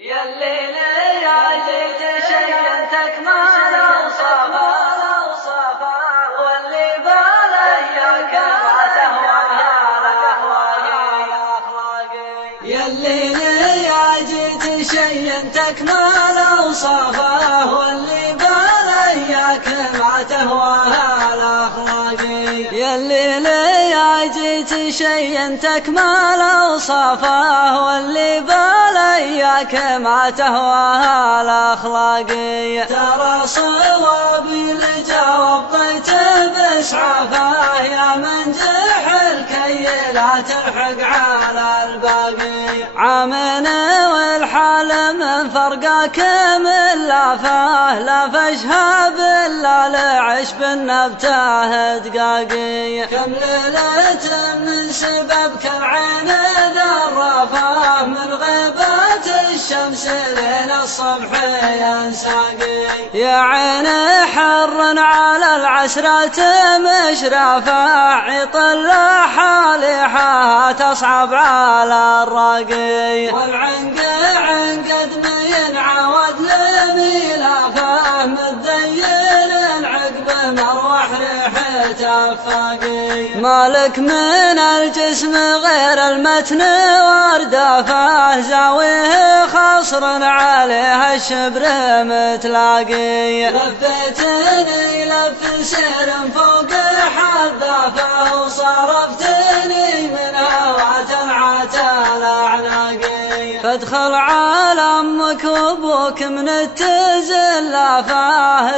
يا الليل يا جيت شينتك ما لوصفا واللي بالياك ما تهواها الاخلاقي. يا الليل يا جيت شينتك ما لوصفا واللي بالياك ما تهواها الاخلاقي. يا الليل يا جيت شينتك ما لوصفا واللي بالياك ما تهواها الاخلاقي. ترى صوابي لجواب ضيت باسعافه يا من جحل كي لا تلحق على الباقي. عامن والحال من فرقاك من لافه لا فشها بالله لعش بالنبته دقاقي. كم ليلة من سببك العين ذرفه من غيبات الشمس لين الصبح ينساقي. يا عين حر على العسرة مشرفة عطل حالحها تصعب على الراقي. والعنق عنقد من عود لميلافه متذيل العقب مروح ريحته فاقي. مالك من الجسم غير المتن واردافه زاويه خصر عليها الشبر متلاقي. لفيتني لف سير فوق حذافه وصرفتني من هوات العتال اعناقي. فادخل على امك وابوك من التزلافه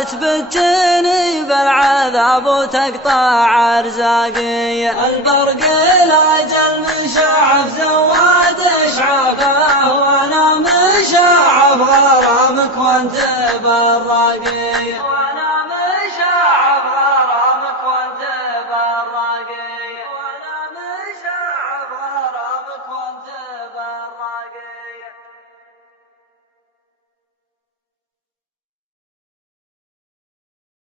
تبتني بالعذاب وتقطع ارزاقي. البرق الاجل مشعف زواد اشعافه وانا مشعف غرامك وانت بالراقي.